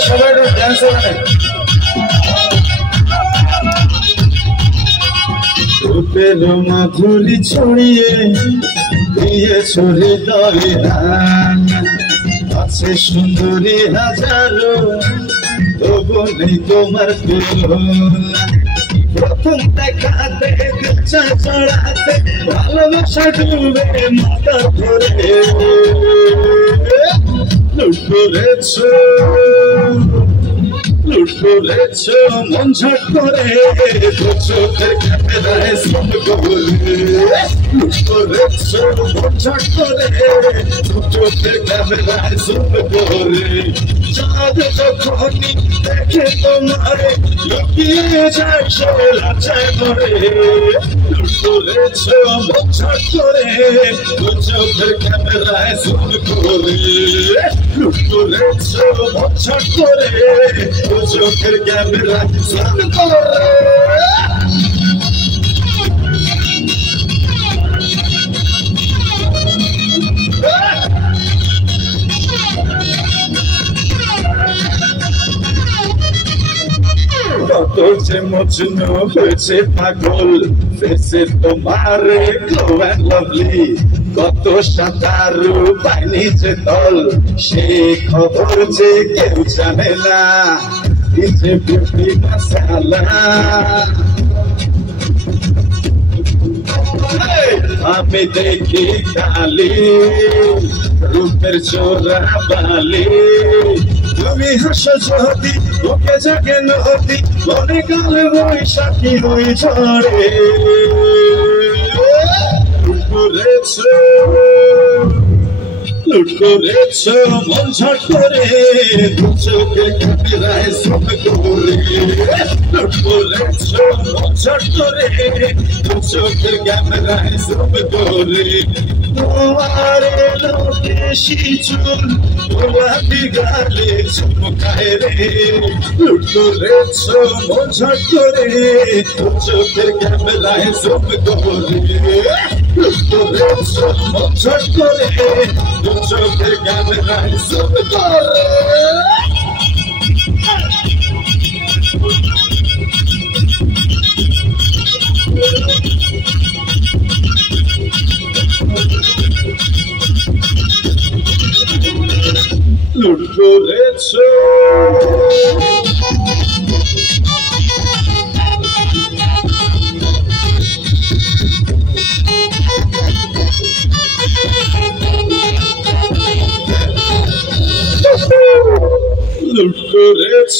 সবাই ড্যান্স করে রূপের মাধুরী ছড়িয়ে দিয়েছ হৃদয়ে আছে সুন্দরী হাজারো তবু নেই তোমার তুলনা প্রথম দেখাতে ইচ্ছা চড়াতে ভালোবাসা ডুবে মাথা ধরে লুট করেছ মন ঝট করে চোখের ক্যামেরায় সব বলে লুট করেছ মন ঝট করে চোখের ক্যামেরায় সব বলে চাঁদ যখনই দেখে তোমারে লুকিয়ে যায় সে লাচায় করে লুট করেছ মন ঝট করে চোখের ক্যামেরায় সব বলে লুট করেছ মন ঝট করে চোখের ক্যামেরা সব করে কত যে মজনু হয়েছে পাগল ফেসে তোমার গ্লো অ্যান্ড লাভলি কত সাঁতারু পায়নি যে দল সে খবর যে কেউ জানে না যে বিউটি মাসালা আমি দেখি কালি রূপের চোরা বালি তুমি হাসো যদি ওকে জাগে নদী মনে কালে বৈশাখী হই ঝড়ে লুট করেছ মন ঝট করে চোখের ক্যামেরায় সব করে লুট করেছ মন ঝট করে চোখের ক্যামেরায় সব করে তোমার লোকে শিচুল গোলাপি গালে চমকায় রে লুট করেছ মন ঝট করে চোখের ক্যামেরায় সব করে লুট করেছ মন ঝট করে চোখের ক্যামেরায় সব করে লুট করেছ লুট করেছ